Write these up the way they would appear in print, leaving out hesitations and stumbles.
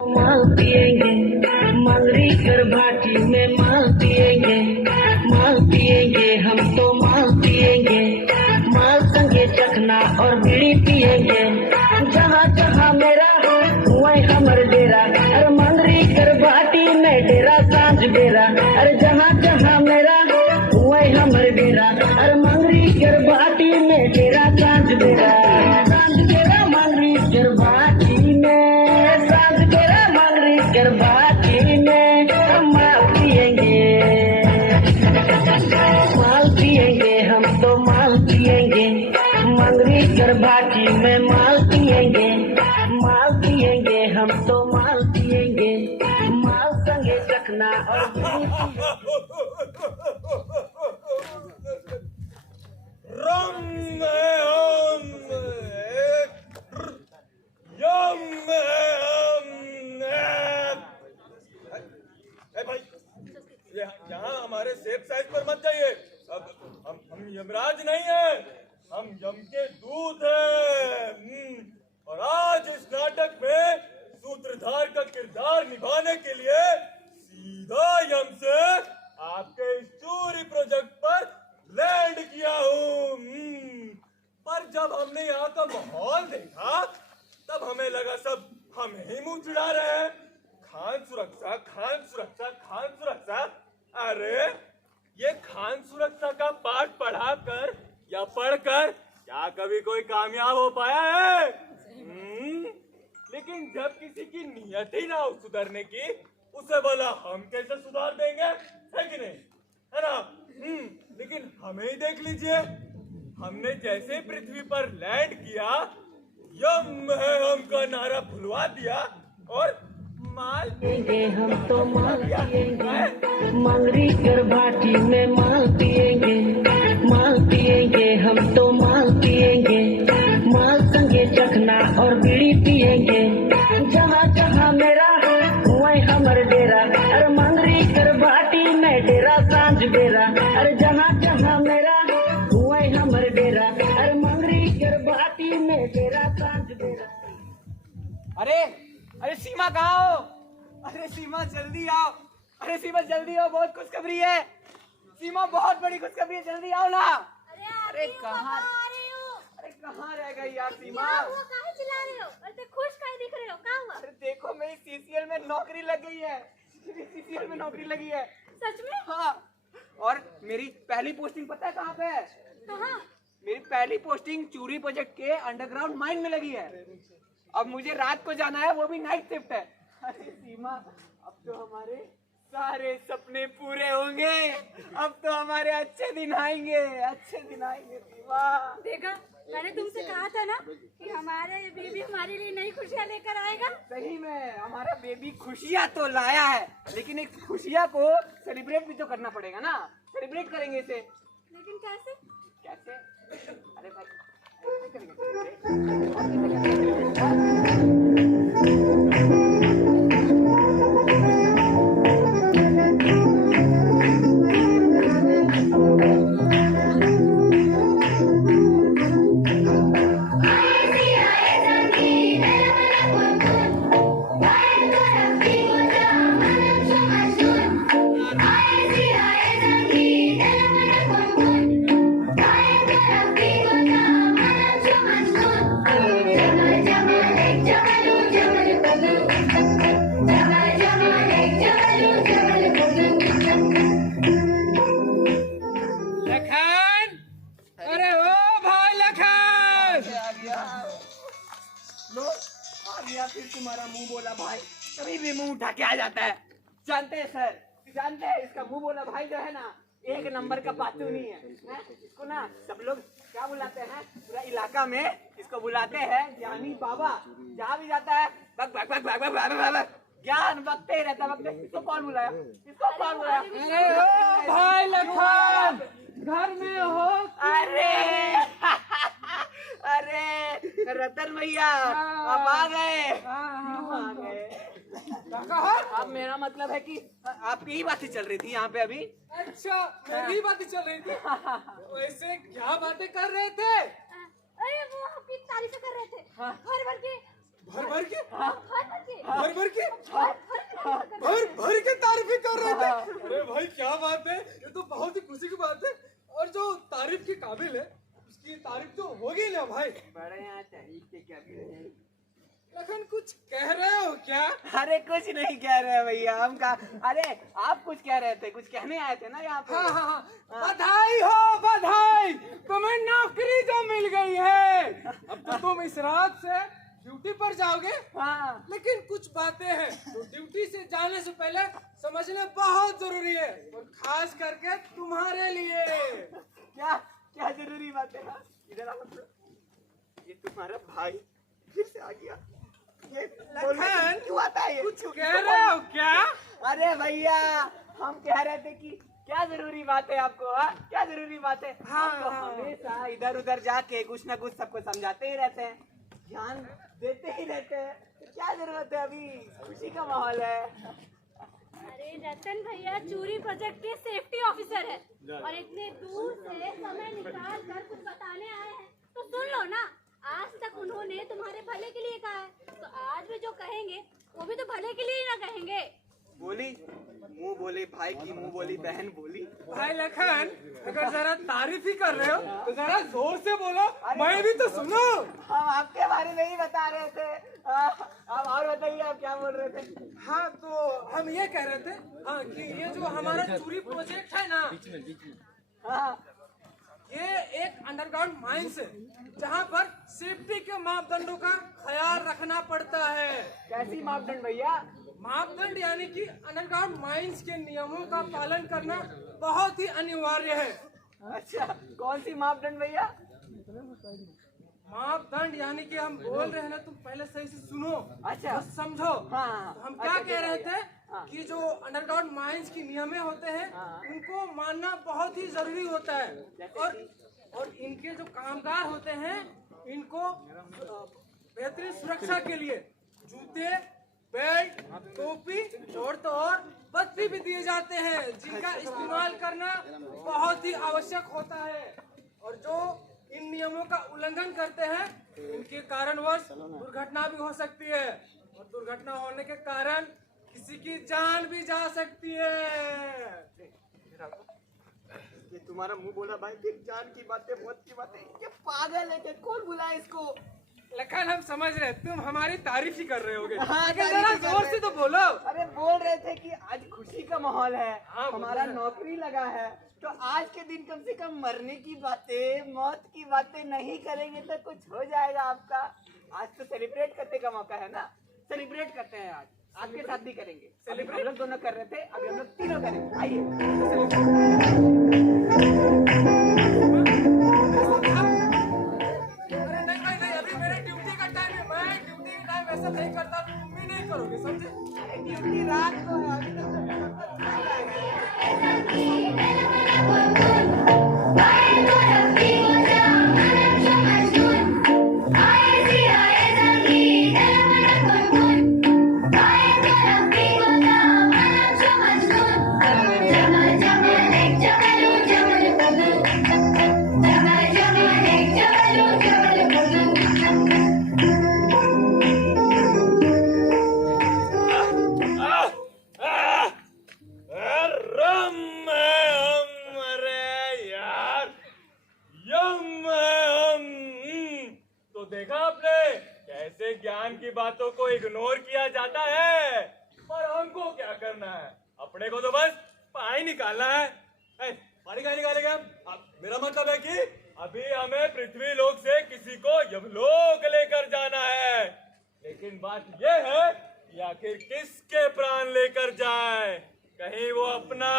माल पिएंगे, मंगरी कर भाटी में माल पिएंगे, माल पिएंगे हम तो माल पिएंगे, माल संगे चखना और बीड़ी पिएंगे। जहाँ जहाँ मेरा वही हमर डेरा, अरे मंगरी कर भाटी में डेरा सांझ बेरा, अरे जहाँ जहाँ मेरा वही हमर डेरा, अरे मंगरी कर भाटी में डेरा सांझ बेरा, सांझ बेरा मंगरी कर भाटी में, सांझ बेरा मंगरी कर भाटी में हम माल पिएंगे, माल पिएंगे हम तो माल पिएंगे, मंगरी कर भाटी में माल पिएंगे, माल पिएंगे हम तो माल पिएंगे, माल संगे चखना और रम है हम, यम है हम। भाई यहाँ हमारे सेफ साइड पर मत जाइए। अब हम यमराज नहीं है, हम यम के दूत हैं। और आज इस नाटक में सूत्रधार का किरदार निभाने के लिए सीधा यम से आपके इस चोरी प्रोजेक्ट पर लैंड किया हूँ। पर जब हमने यहाँ का माहौल देखा तब हमें लगा सब हमें ही मुंह चिढ़ा रहे हैं। खान सुरक्षा, खान सुरक्षा, खान सुरक्षा। अरे ये खान सुरक्षा का पाठ पढ़ाकर या पढ़कर क्या कभी कोई कामयाब हो पाया है? लेकिन जब किसी की नियत ही ना हो सुधरने की, उसे बोला हम कैसे सुधार देंगे, है कि नहीं? है ना? लेकिन हमें ही देख लीजिए, हमने जैसे पृथ्वी पर लैंड किया, यम है हम का नारा फुलवा दिया और माल पिएंगे हम तो माल पिएंगे, मंगरी कर भाटी में माल पिएंगे, माल पिएंगे हम तो माल पिएंगे, माल संगे चखना और बीड़ी पिएंगे। जहाँ जहाँ मेरा वही हमर डेरा, अरे मंगरी कर भाटी में डेरा सांझ बेरा, अरे जहाँ जहाँ मेरा वही हमर डेरा, अरे मंगरी कर भाटी में डेरा सांझ बेरा। अरे अरे सीमा कहाँ हो? अरे सीमा जल्दी आओ, अरे सीमा जल्दी आओ, बहुत खुशखबरी है। सीमा बहुत बड़ी खुशखबरी है, जल्दी आओ ना। अरे कहाँ रह गई यार सीमा? काहे चिल्ला रहे हो? अरे खुश काहे दिख रहे हो? कहाँ हुआ? अरे देखो मेरी सीसीएल में नौकरी लग गई है, सीसीएल में नौकरी लगी है। सच में? हाँ, और मेरी पहली पोस्टिंग पता है कहाँ पे है? कहाँ? मेरी पहली पोस्टिंग चूरी प्रोजेक्ट के अंडरग्राउंड माइन में लगी है। अब मुझे रात को जाना है, वो भी नाइट शिफ्ट है। अरे सीमा, अब तो हमारे सारे सपने पूरे होंगे, अब तो हमारे अच्छे दिन आएंगे, अच्छे दिन आएंगे सीमा। देखा, मैंने तुमसे कहा था ना कि हमारे बेबी हमारे लिए नई खुशियाँ लेकर आएगा। सही में हमारा बेबी खुशियाँ तो लाया है, लेकिन एक खुशियाँ को सेलिब्रेट भी तो करना पड़ेगा ना। सेलिब्रेट करेंगे इसे। लेकिन कैसे? कैसे? अरे भाई ऐसे करेंगे। तुम्हारा मुंह बोला भाई कभी भी मुंह उठा के आ जाता है। जानते हैं सर, जानते हैं इसका मुंह बोला भाई जो है ना, एक नंबर का पातू नहीं है। इसको ना सब लोग क्या बुलाते हैं, पूरा इलाका में इसको बुलाते हैं ज्ञानी बाबा। जहाँ भी जाता है बक बक बक बक बक बक बक ज्ञान बकते ही रहता है। इसको कौन बुलाया? इसको कौन बुलाया? अरे ओ भाई लखन, घर में हो? अरे अरे रतन भैया आप आ गए, आ गए। अब मेरा मतलब है कि आपकी ही बातें चल रही थी यहाँ पे अभी। अच्छा, मेरी बातें चल रही थी। वैसे क्या बातें कर रहे थे? अरे वो आपकी तारीफ कर रहे थे। भर भर के भर भर के भर भर के भर भर के भर भर भर के तारीफें कर रहे थे। अरे भाई क्या बात है, ये तो बहुत ही खुशी की बात है। और जो तारीफ के काबिल है उसकी तारीफ तो होगी ना भाई। बड़े यहाँ तारीफ के क्या भी रहे। लखन कुछ कह रहे हो क्या? अरे कुछ नहीं कह रहे भैया, हम कहा। अरे आप कुछ कह रहे थे, कुछ कहने आए थे ना यहाँ पे। हाँ हाँ हाँ, बधाई हो बधाई, तुम्हें नौकरी तो मिल गई है। अब तो तुम इस रात से ड्यूटी पर जाओगे। हाँ लेकिन कुछ बातें हैं तो ड्यूटी से जाने से पहले समझना बहुत जरूरी है, और खास करके तुम्हारे लिए। क्या क्या जरूरी बात है? इधर आओ। ये तुम्हारा भाई फिर से आ गया। ये लखन, क्यों आता है? कुछ कह रहे हो क्या? अरे भैया हम कह रहे थे कि क्या जरूरी बात है आपको। हाँ क्या जरूरी बात है? हाँ, हम तो हाँ। हमेशा इधर उधर जाके कुछ ना कुछ सबको समझाते ही रहते हैं, ज्ञान देते ही रहते हैं। तो क्या जरूरत है, अभी खुशी का माहौल है। अरे रतन भैया चूरी प्रोजेक्ट के सेफ्टी ऑफिसर है और इतने दूर से समय निकाल कर कुछ बताने आए हैं, तो सुन लो ना। आज तक उन्होंने तुम्हारे भले के लिए कहा है, तो आज भी जो कहेंगे वो भी तो भले के लिए ही ना कहेंगे। बोली मुंह बोली भाई की, मुंह बोली बहन बोली। भाई लखन, अगर जरा तारीफ ही कर रहे हो तो जरा जोर से बोलो, मैं भी तो सुनो। हम आपके बारे में ही बता रहे थे। अब और बताइए आप क्या बोल रहे थे? हाँ तो हम ये कह रहे थे हाँ कि ये जो हमारा चूरी प्रोजेक्ट है ना, हाँ ये एक अंडरग्राउंड माइंस है जहाँ पर सेफ्टी के मापदंडों का ख्याल रखना पड़ता है। कैसी मापदंड भैया? मापदंड यानी कि अंडरग्राउंड माइंस के नियमों का पालन करना बहुत ही अनिवार्य है। अच्छा कौन सी मापदंड भैया? मापदंड यानी कि हम बोल रहे हैं ना, तुम पहले सही से सुनो, अच्छा। तो समझो। हाँ, तो हम अच्छा, क्या ठीक कह है रहे भैया। थे हाँ। कि जो अंडरग्राउंड माइंस की नियमें होते हैं हाँ। उनको मानना बहुत ही जरूरी होता है। जैसे और इनके जो कामगार होते हैं इनको बेहतरीन सुरक्षा के लिए जूते, बेल्ट, टोपी और तो और बत्ती भी दिए जाते हैं, जिनका इस्तेमाल करना बहुत ही आवश्यक होता है। और जो इन नियमों का उल्लंघन करते हैं इनके कारणवश दुर्घटना भी हो सकती है, और दुर्घटना होने के कारण किसी की जान भी जा सकती है। ये तुम्हारा मुंह बोला भाई, फिर जान की बातें, मौत की बातें। ये पागल है, कौन बुलाए इसको? लखन हम समझ रहे, तुम हमारी तारीफ ही कर रहे होगे, हाँ, लेकिन तारीफ जरा ही कर जोर रहे से हैं। तो बोलो। अरे बोल रहे थे कि आज खुशी का माहौल है, हाँ, हमारा बोल रहे हैं। नौकरी लगा है, तो आज के दिन कम से कम मरने की बातें, मौत की बातें नहीं करेंगे तो कुछ हो जाएगा आपका। आज तो सेलिब्रेट करने का मौका है ना, सेलिब्रेट करते हैं आज। आपके साथ भी करेंगे। अभी हम लोग दोनों कर रहे थे, अभी हम लोग तीनों करेंगे। आइए। अरे नहीं भाई नहीं, अभी मेरे ड्यूटी का टाइम है, मैं ड्यूटी के टाइम ऐसा नहीं करता, तुम भी नहीं करोगे, समझे? अरे ड्यूटी रात को है, अभी तक तो तो देखा आपने कैसे ज्ञान की बातों को इग्नोर किया जाता है, और हमको क्या करना है, अपने को तो बस पानी निकालना है। पानी कहाँ निकालेंगे हम? मेरा मतलब है कि अभी हमें पृथ्वी लोक से किसी को यमलोक लेकर जाना है, लेकिन बात यह है कि आखिर किसके प्राण लेकर जाए, कहीं वो अपना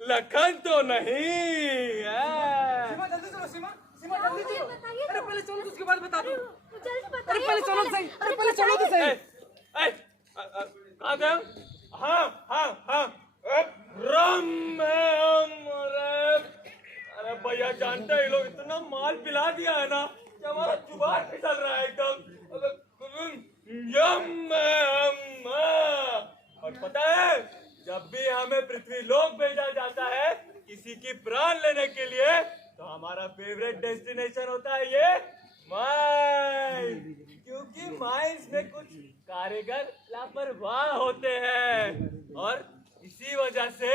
लखन तो नहीं है। सीमा जल्दी चलो, सीमा सीमा जल्दी हाँ, चलो। बताइए अरे तो। पहले चलो तो उसके बाद बता दो। तो जल्दी अरे बताइए। पहले चलो तो सही, अरे पहले चलो तो सही। कहाँ थे हम? हाँ हाँ हाँ, रम है हम। अरे भैया जानते हैं लोग इतना माल पिला दिया है ना कि हमारा जुबान फिसल रहा है एकदम। यम है हम। और पता है जब भी हमें पृथ्वी लोक भेजा जाता है किसी की प्राण लेने के लिए, तो हमारा फेवरेट डेस्टिनेशन होता है ये माइंस में कुछ कारीगर लापरवाह होते हैं और इसी वजह से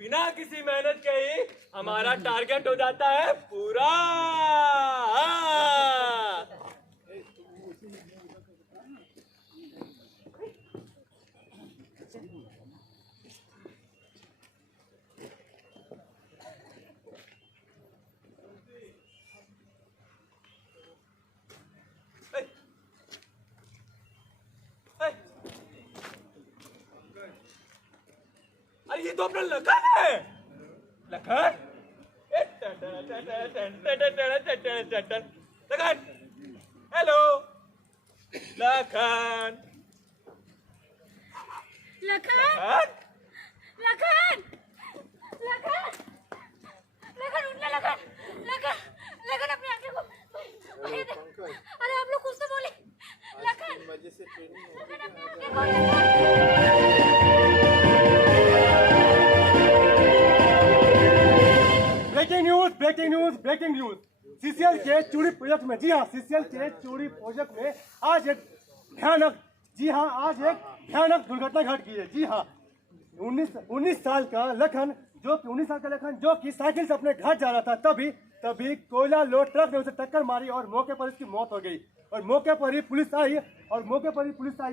बिना किसी मेहनत के ही हमारा टारगेट हो जाता है पूरा। अरे ये तो अपना लखन है। लखन लखन, हेलो लखन। लखन लखन लखन लखन लखन उठ ले लखन लखन लखन अपनी आंखें को भैया देख। अरे आप लोग कुछ तो बोले। लखन लखन अपनी आंखें खोल। ब्रेकिंग न्यूज सीसीएल के चूड़ी प्रोजेक्ट में, जी हाँ, सीसीएल के चूड़ी प्रोजेक्ट में आज एक भयानक दुर्घटना घट गई है। जी हाँ, 19 साल का लखन जो कि साइकिल से अपने घर जा रहा था, तभी कोयला लोड ट्रक ने उसे टक्कर मारी और मौके पर इसकी मौत हो गई। और मौके पर ही पुलिस आई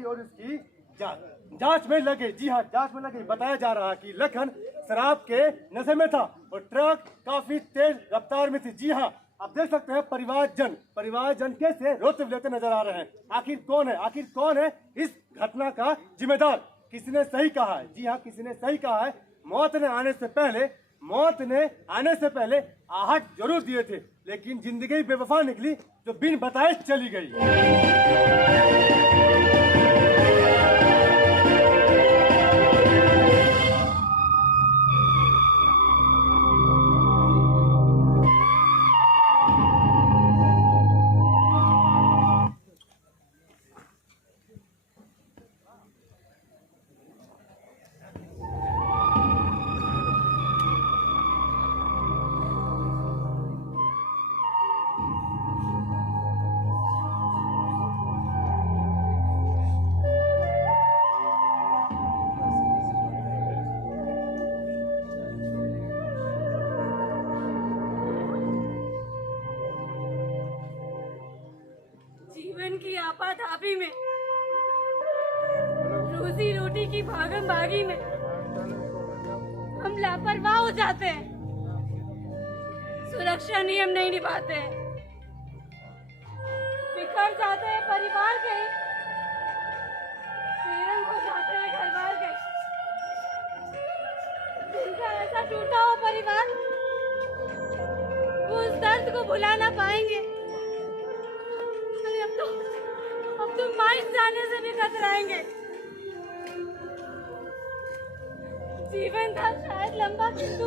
और इसकी जांच में लगी। जी हाँ, जांच में लगी। बताया जा रहा है कि लखन शराब के नशे में था और ट्रक काफी तेज रफ्तार में थी। जी हाँ, आप देख सकते हैं परिवारजन कैसे रोते लेते नजर आ रहे हैं। आखिर कौन है इस घटना का जिम्मेदार? किसी ने सही कहा है। जी हाँ, किसी ने सही कहा है। मौत ने आने से पहले आहट जरूर दिए थे, लेकिन जिंदगी बेवफा निकली जो बिन बताए चली गई। जीवन की आपाधापी में, रोजी रोटी की भागम भागी में हम लापरवाह हो जाते हैं, सुरक्षा नियम नहीं निभाते हैं, बिखर जाते हैं परिवार के, बेरंग हो जाते हैं घर बार के। जिनका ऐसा टूटा हुआ परिवार वो उस दर्द को भुला ना पाएंगे। अब तो माइंस जाने से भी कतराएंगे। जीवन था शायद लंबा, किंतु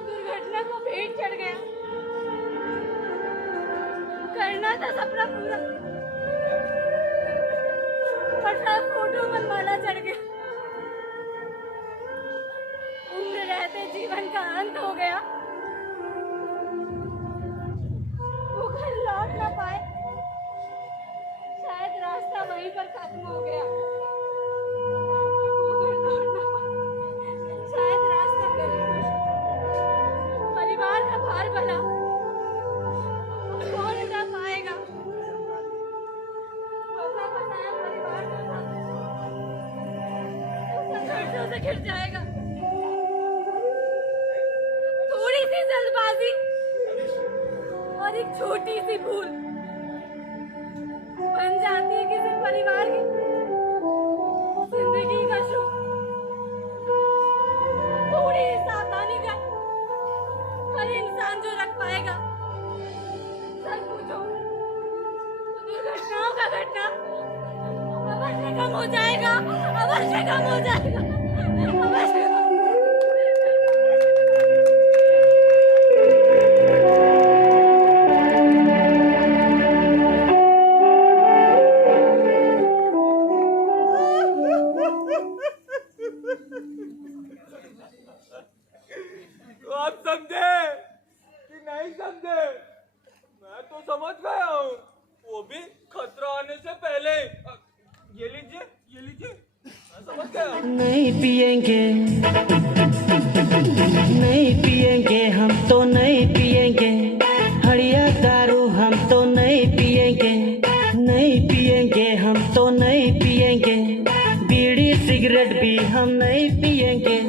दुर्घटना को भेंट चढ़ गया। करना था सपना पूरा, पर सब फोटो पर माला चढ़ गया। उम्र रहते जीवन का अंत हो गया। वो घर लौट ना पाए, शायद रास्ता वहीं पर खत्म हो गया। वो घर लौट ना पाए, शायद रास्ता करीब। परिवार का भार भला कौन उठा पाएगा? बसा बसाया परिवार जो था संघर्षों से घिर जाएगा। थोड़ी सी जल्दबाजी और एक छोटी सी भूल बन जाती है किसी परिवार की जिंदगी का सुख। थोड़ी ही सावधानी का हर इंसान जो रख पाएगा। सच पूछो तो दुर्घटनाओं का घटना अवश्य कम हो जाएगा, अवश्य कम हो जाएगा, अवश्य। तो आप समझे कि नहीं समझे? मैं तो समझ गया हूँ। वो नहीं पिएंगे, नहीं पिएंगे, हम तो नहीं पिएंगे, हड़िया दारू हम तो नहीं पिएंगे, नहीं पिएंगे, हम तो नहीं पिएंगे, बीड़ी सिगरेट भी हम नहीं पिएंगे,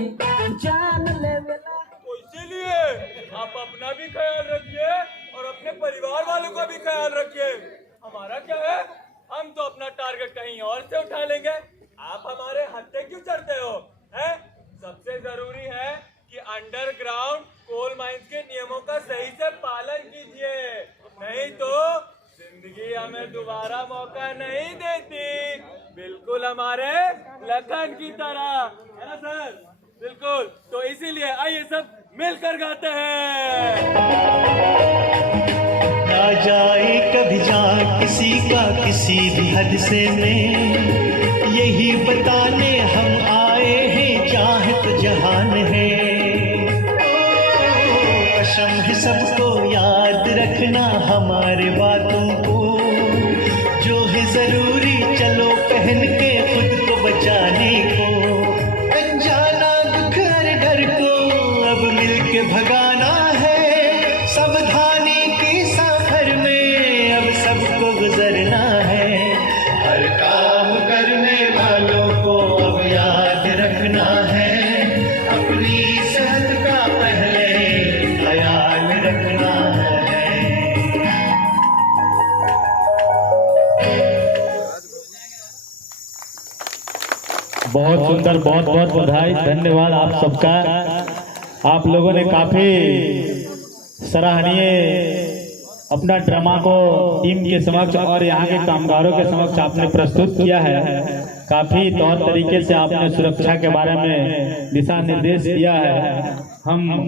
जान ले वेला। तो इसीलिए आप अपना भी ख्याल रखिए और अपने परिवार वालों का भी ख्याल रखिए। हमारा क्या है, हम तो अपना टारगेट कहीं और से उठा लेंगे, आप हमारे हत्थे क्यों चढ़ते हो? हैं? सबसे जरूरी है कि अंडरग्राउंड कोल माइंस के नियमों का सही से पालन कीजिए, नहीं तो जिंदगी हमें दोबारा मौका नहीं देती, बिल्कुल हमारे लखन की तरह, है ना सर? बिल्कुल। तो इसीलिए आइए सब मिलकर गाते हैं। ना जाए कभी जान किसी का किसी भी हद से में, यही बताने हम आए हैं चाहत जहान है। कसम है सबको याद रखना हमारे बातों को, जो है जरूरी चलो पहन के खुद को बचाने को, अनजाना दुख हर डर को अब मिलके भगाना है, सावधानी की सफर में अब सबको गुजरना है, हर काम करने वालों को अब याद रखना है, अपनी सेहत का पहले ख्याल रखना है। बहुत सुंदर, बहुत बहुत बधाई, धन्यवाद आप सबका। आप लोगों ने काफी सराहनीय अपना ड्रामा को टीम के समक्ष और यहाँ के कामगारों के समक्ष आपने प्रस्तुत किया है। काफी तौर तरीके से आपने सुरक्षा के बारे में दिशा निर्देश दिया है। हम